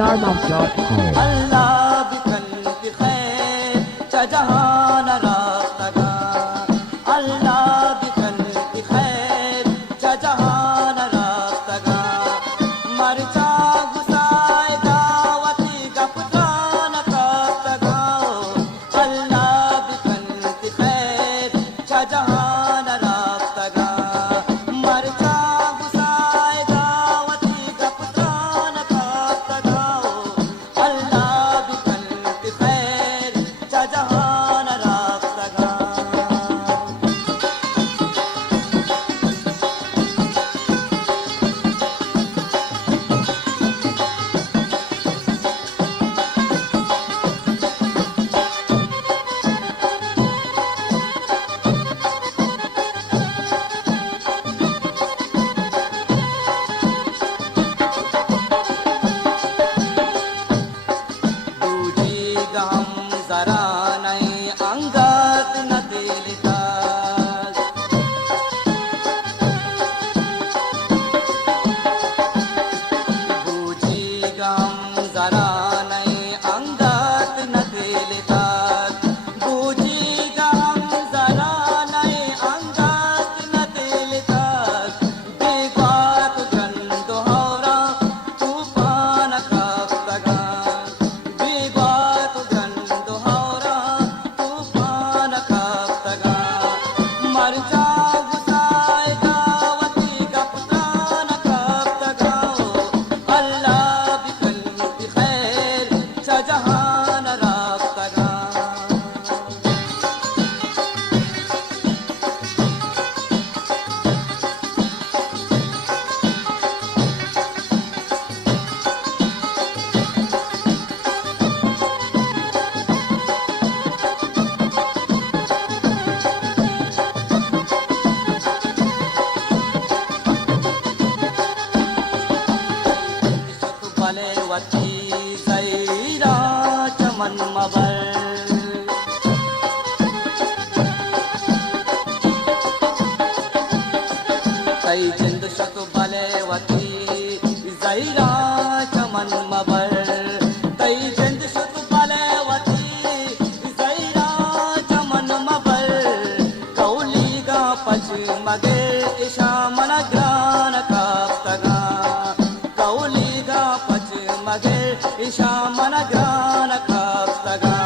sarmaf.com. अल्लाह बिकन की खैर जहान राफ्तगा अल्लाह बिकन की खैर जहान राफ्तगा मरचा गुसाए दावती गपतान काफ्तगा अल्लाह बिकन की खैर जहान राफ्तगा मरचा गुसाए दावती गपतान काफ्तगा अल्लाह बिकन की खैर जहान राफ्तगा तुझी गम जरा नहीं अंगत न दिलता तुझी गम जरा नहीं अंगत न दिलता तुझी गम जरा नहीं अंगत न दिलता बेगात गंदो हौरा तूफान काफ्तगा बेगात गंदो हौरा तूफान काफ्तगा मरजा गुसाए दावती गपतान काफ्तगा अल्लाह बिकन की खैर जहान राफ्तगा भले वती सैरा चमन मबर कई जिंद शक भले वती सैरा चमन मबर कई जिंद शक भले वती सैरा चमन मबर कौली गा पच मगे इशा मन ज्ञान काफ्तगा कौलीगा पच मगे इशा मन ज्ञान काफ्तगा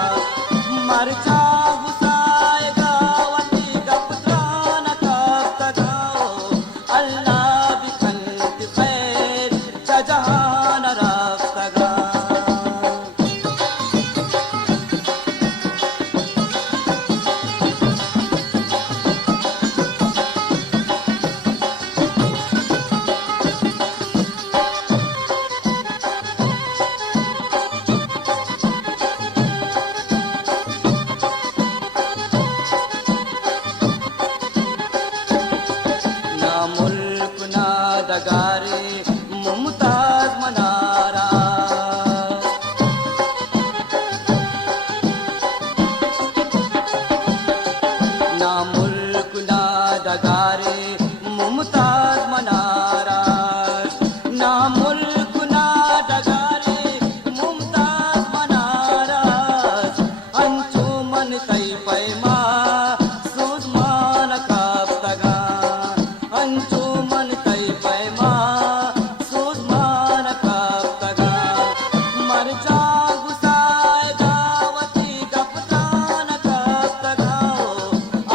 मरचा गुसाए गावती गपतान काफ्तगा अल्लाह बिकन की खैर जहान राफ्तगा ना मुल्क ना दगारे मुमताज मनारा ना मुल्क ना दगारे मुमताज मनारा ना मुल्क ना दगारे मुमताज मनारा अंजुमन कई पैमा सुजमान काफ्तगा अंजुमन कई पैमा सुजमान काफ्तगा मरजा गुसाए दावती गपतान काफ्तगा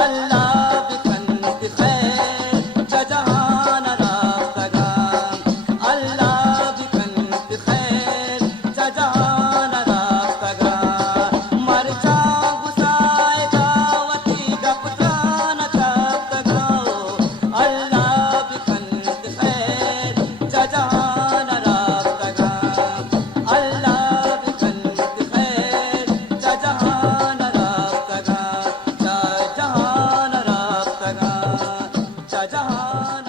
अल्लाह बिकन की खैर जहान राफ्तगा अल्लाह बिकन की खैर जहान राफ्तगा मरजा गुसाए दावती गपतान काफ्तगा अल्लाह बिकन की खैर जहान राफ्तगा अल्लाह बिकन की खैर जहान राफ्तगा जहान राफ्तगा जहान